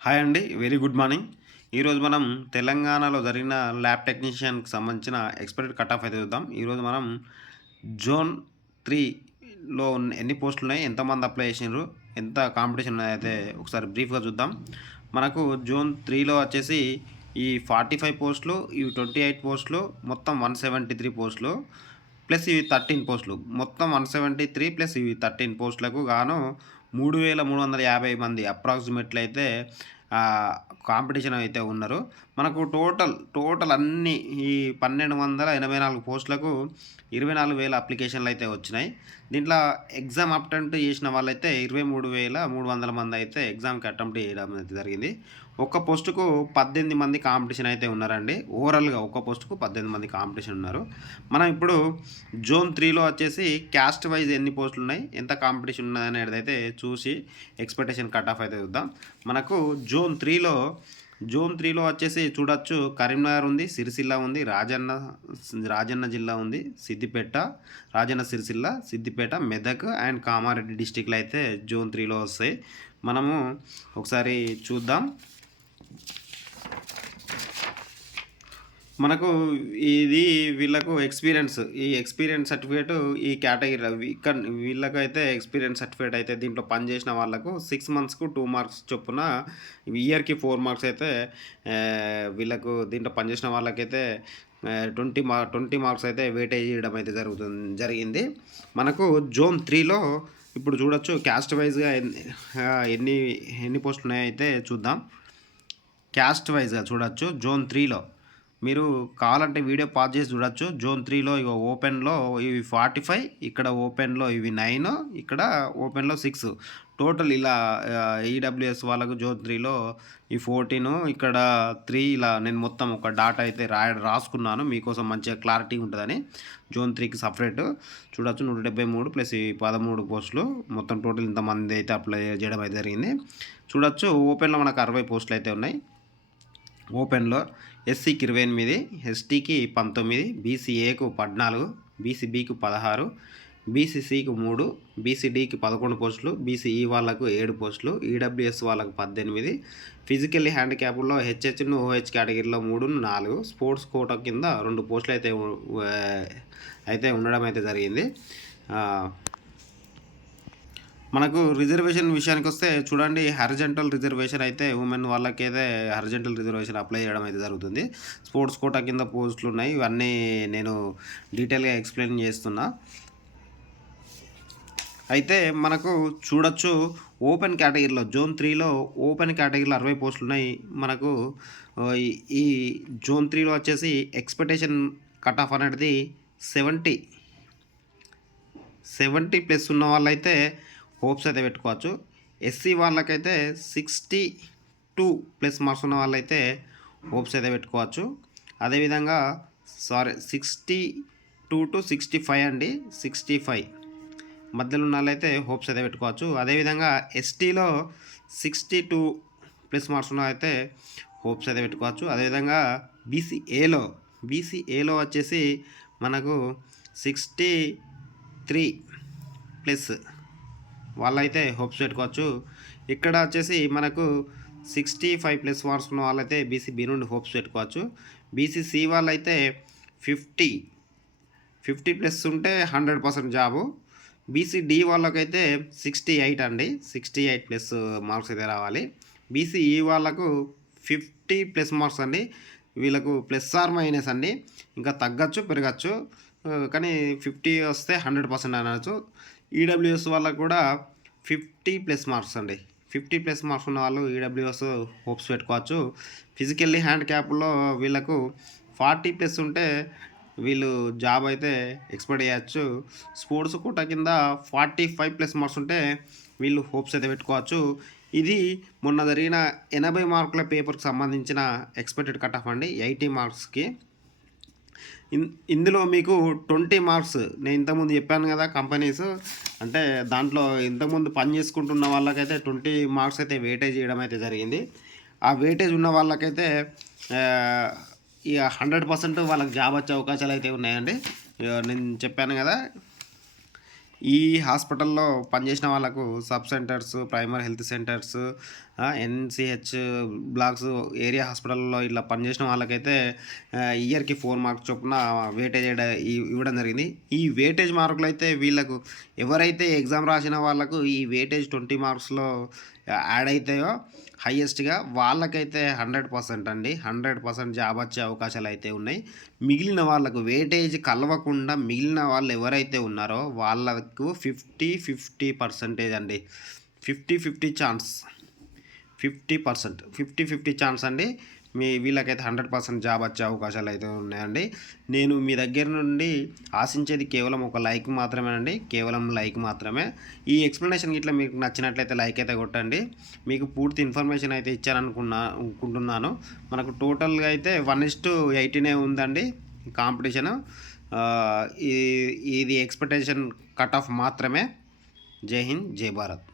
Hi అండి. Very good morning. ఈరోజు మనం తెలంగాణలో జరిగిన ల్యాబ్ టెక్నీషియన్‌కి సంబంధించిన ఎక్స్‌పెక్టెడ్ కట్ ఆఫ్ అయితే చూద్దాం. ఈరోజు మనం జోన్ 3లో ఎన్ని పోస్టులున్నాయి? ఎంతమంది అప్లై చేసిండ్రు? ఎంత కాంపిటీషన్ ఉన్నదైతే ఒకసారి బ్రీఫ్‌గా చూద్దాం. మనకు జోన్ 3లో వచ్చేసి ఈ 45 పోస్టులు, ఇవి 28 పోస్టులు, మొత్తం 173 పోస్టులు. ప్లస్ ఇవి 13 పోస్టులు. మొత్తం 173 ప్లస్ ఇవి 13 పోస్టులకు గాను 3350 మంది అప్రాక్సిమేట్‌లీ అయితే కాంపిటీషన్ అయితే ఉన్నారు. మనకు టోటల్ అన్నీ ఈ 1284 పోస్టులకు 24,000 అప్లికేషన్‌లు అయితే వచ్చినాయి. దీంట్లో ఎగ్జామ్ అటెంప్ట్ చేసిన వాళ్ళైతే 23,300 మంది అయితే ఎగ్జామ్‌కి అటెంప్ట్ చేయడం అయితే జరిగింది. ఒక్క పోస్టుకు 18 మంది కాంపిటీషన్ అయితే ఉన్నారండి. ఓవరాల్‌గా ఒక్క పోస్టుకు 18 మంది కాంపిటీషన్ ఉన్నారు. మనం ఇప్పుడు జోన్ 3లో వచ్చేసి క్యాస్ట్ వైజ్ ఎన్ని పోస్టులున్నాయి, ఎంత కాంపిటీషన్ ఉన్నదనేదైతే చూసి ఎక్స్‌పెక్టేషన్ కట్ ఆఫ్ అయితే చూద్దాం. మనకు జోన్ 3లో వచ్చేసి చూడొచ్చు, కరీంనగర్ ఉంది, సిరిసిల్ల ఉంది, రాజన్న జిల్లా ఉంది, రాజన్న సిరిసిల్ల, సిద్దిపేట, మెదక్ అండ్ కామారెడ్డి డిస్టిక్‌లు అయితే జోన్ 3లో వస్తాయి. మనము ఒకసారి చూద్దాం. మనకు ఇది వీళ్ళకు ఈ ఎక్స్పీరియన్స్ సర్టిఫికేట్ ఈ కేటగిరీ ఇక్కడ వీళ్ళకైతే ఎక్స్పీరియన్స్ సర్టిఫికేట్ అయితే దీంట్లో పనిచేసిన వాళ్ళకు 6 మంత్స్‌కు 2 మార్క్స్ చొప్పున ఇయర్‌కి 4 మార్క్స్ అయితే వీళ్ళకు దీంట్లో పనిచేసిన వాళ్ళకైతే 20 మార్క్స్ అయితే వెయిటేజ్ ఇవ్వడం అయితే జరిగింది. మనకు జోన్ 3లో ఇప్పుడు చూడొచ్చు క్యాస్ట్ వైజ్‌గా ఎన్ని ఎన్ని పోస్టులు ఉన్నాయైతే చూద్దాం. క్యాస్ట్ వైజ్‌గా చూడొచ్చు జోన్ 3లో. మీరు కావాలంటే వీడియో పాజ్ చేసి చూడొచ్చు. జోన్ 3లో ఇగో ఓపెన్‌లో ఇవి 45, ఇక్కడ ఓపెన్‌లో ఇవి 9, ఇక్కడ ఓపెన్‌లో 6. టోటల్ ఇలా ఈడబ్ల్యూఎస్ వాళ్ళకు జోన్ 3లో ఈ 14, ఇక్కడ 3 ఇలా నేను మొత్తం ఒక డాటా అయితే రాసుకున్నాను మీకోసం మంచిగా క్లారిటీ ఉంటదని. జోన్ 3కి సెపరేట్ చూడొచ్చు 173 ప్లస్ ఈ 13 పోస్టులు మొత్తం టోటల్ ఇంతమంది అయితే అప్లై చేయడం అయితే జరిగింది. చూడొచ్చు ఓపెన్‌లో మనకు 60 పోస్టులు అయితే ఉన్నాయి. ఓపెన్‌లో ఎస్సీకి 28, ఎస్టీకి 19, బీసీఏకు 14, బీసీబీకి 16, బీసీసీకి 3, బీసీడీకి 11 పోస్టులు, బీసీఈ వాళ్ళకు 7 పోస్టులు, ఈడబ్ల్యూఎస్ వాళ్ళకు 18, ఫిజికల్లీ హ్యాండిక్యాప్డ్‌లో హెచ్హెచ్‌ను ఓహెచ్ కేటగిరీలో 3, 4, స్పోర్ట్స్ కోటా కింద 2 పోస్టులు అయితే ఉండడం అయితే జరిగింది. మనకు రిజర్వేషన్ విషయానికొస్తే చూడండి, హారిజాంటల్ రిజర్వేషన్ అయితే ఉమెన్ వాళ్ళకైతే హారిజాంటల్ రిజర్వేషన్ అప్లై చేయడం అయితే జరుగుతుంది. స్పోర్ట్స్ కోటా కింద పోస్టులు ఉన్నాయి. ఇవన్నీ నేను డీటెయిల్‌గా ఎక్స్‌ప్లెయిన్ చేస్తున్నా. అయితే మనకు చూడొచ్చు ఓపెన్ కేటగిరీలో జోన్ 3లో ఓపెన్ కేటగిరీలో 60 పోస్టులు ఉన్నాయి. మనకు ఈ జోన్ 3లో వచ్చేసి ఎక్స్‌పెక్టేషన్ కట్ ఆఫ్ అనేది 70 ప్లస్ ఉన్న వాళ్ళైతే హోప్స్ అయితే పెట్టుకోవచ్చు. ఎస్సీ వాళ్ళకైతే 62 ప్లస్ మార్క్స్ ఉన్న వాళ్ళైతే హోప్స్ అయితే పెట్టుకోవచ్చు. అదేవిధంగా 62-65 అండి, 65 మధ్యలో ఉన్న వాళ్ళైతే హోప్స్ అయితే పెట్టుకోవచ్చు. అదేవిధంగా ఎస్టీలో 62 ప్లస్ మార్క్స్ ఉన్న అయితే హోప్స్ అయితే పెట్టుకోవచ్చు. అదేవిధంగా బీసీఏలో వచ్చేసి మనకు 63 ప్లస్ వాళ్ళైతే హోప్స్ పెట్టుకోవచ్చు. ఇక్కడ వచ్చేసి మనకు 65 ప్లస్ మార్క్స్ ఉన్న వాళ్ళైతే బీసీబీ నుండి హోప్స్ పెట్టుకోవచ్చు. బీసీసీ వాళ్ళైతే 50 ప్లస్ ఉంటే 100% జాబు. బీసీడీ వాళ్ళకైతే 68 అండి, 68 ప్లస్ మార్క్స్ అయితే రావాలి. బీసీఈ వాళ్ళకు 50 ప్లస్ మార్క్స్ అండి. వీళ్ళకు ప్లస్ ఆర్ మైనస్ అండి, ఇంకా తగ్గచ్చు పెరగచ్చు, కానీ 50 వస్తే 100% అనవచ్చు. ఈడబ్ల్యూఎస్ వాళ్ళకు కూడా 50 ప్లస్ మార్క్స్ అండి. 50 ప్లస్ మార్క్స్ ఉన్న వాళ్ళు ఈడబ్ల్యూఎస్ హోప్స్ పెట్టుకోవచ్చు. ఫిజికల్లీ హ్యాండిక్యాప్డ్‌లో వీళ్ళకు 40 ప్లస్ ఉంటే వీళ్ళు జాబ్ అయితే ఎక్స్పెక్ట్ చేయొచ్చు. స్పోర్ట్స్ కోటా కింద 45 ప్లస్ మార్క్స్ ఉంటే వీళ్ళు హోప్స్ అయితే పెట్టుకోవచ్చు. ఇది మొన్న జరిగిన 80 మార్కుల పేపర్కి సంబంధించిన ఎక్స్పెక్టెడ్ కట్ ఆఫ్ అండి, 80 మార్క్స్‌కి. ఇందులో మీకు 20 మార్క్స్ నేను ఇంతకుముందు చెప్పాను కదా కంపెనీస్, అంటే దాంట్లో ఇంతకుముందు పని చేసుకుంటున్న వాళ్ళకైతే 20 మార్క్స్ అయితే వెయిటేజ్ చేయడం అయితే జరిగింది. ఆ వెయిటేజ్ ఉన్న వాళ్ళకైతే ఇక 100% వాళ్ళకి జాబ్ వచ్చే అవకాశాలు అయితే ఉన్నాయండి. నేను చెప్పాను కదా, ఈ హాస్పిటల్‌లో పనిచేసిన వాళ్ళకు sub centres, primary health centres, NCH blocks, area హాస్పిటల్‌లో ఇలా పనిచేసిన వాళ్ళకైతే ఇయర్‌కి 4 మార్క్స్ చొప్పున వెయిటేజ్ ఇవ్వడం జరిగింది. ఈ వెయిటేజ్ మార్కులైతే వీళ్ళకు ఎవరైతే ఎగ్జామ్ రాసిన వాళ్ళకు ఈ వెయిటేజ్ 20 మార్క్స్‌లో యాడ్ అయితాయో హైయెస్ట్‌గా వాళ్ళకైతే 100% అండి. 100% జాబ్ వచ్చే అవకాశాలైతే ఉన్నాయి. మిగిలిన వాళ్ళకు వెయిటేజ్ కలవకుండా మిగిలిన వాళ్ళు ఎవరైతే ఉన్నారో వాళ్ళకు 50% అండి. 50 ఛాన్స్. 50 ఛాన్స్ అండి. వీళ్ళకైతే 100% జాబ్ వచ్చే అవకాశాలైతే ఉన్నాయండి. నేను మీ దగ్గర నుండి ఆశించేది కేవలం ఒక లైక్ మాత్రమేనండి. కేవలం లైక్ మాత్రమే. ఈ ఎక్స్‌ప్లనేషన్ గిట్ల మీకు నచ్చినట్లయితే లైక్ అయితే కొట్టండి. మీకు పూర్తి ఇన్ఫర్మేషన్ అయితే అనుకుంటున్నాను. మనకు టోటల్‌గా అయితే 1:18 ఉందండి కాంపిటీషను. ఆహ్, ఈ ఇది ఎక్స్‌పెక్టేషన్ కట్ ఆఫ్ మాత్రమే. జై హింద్, జై భారత్.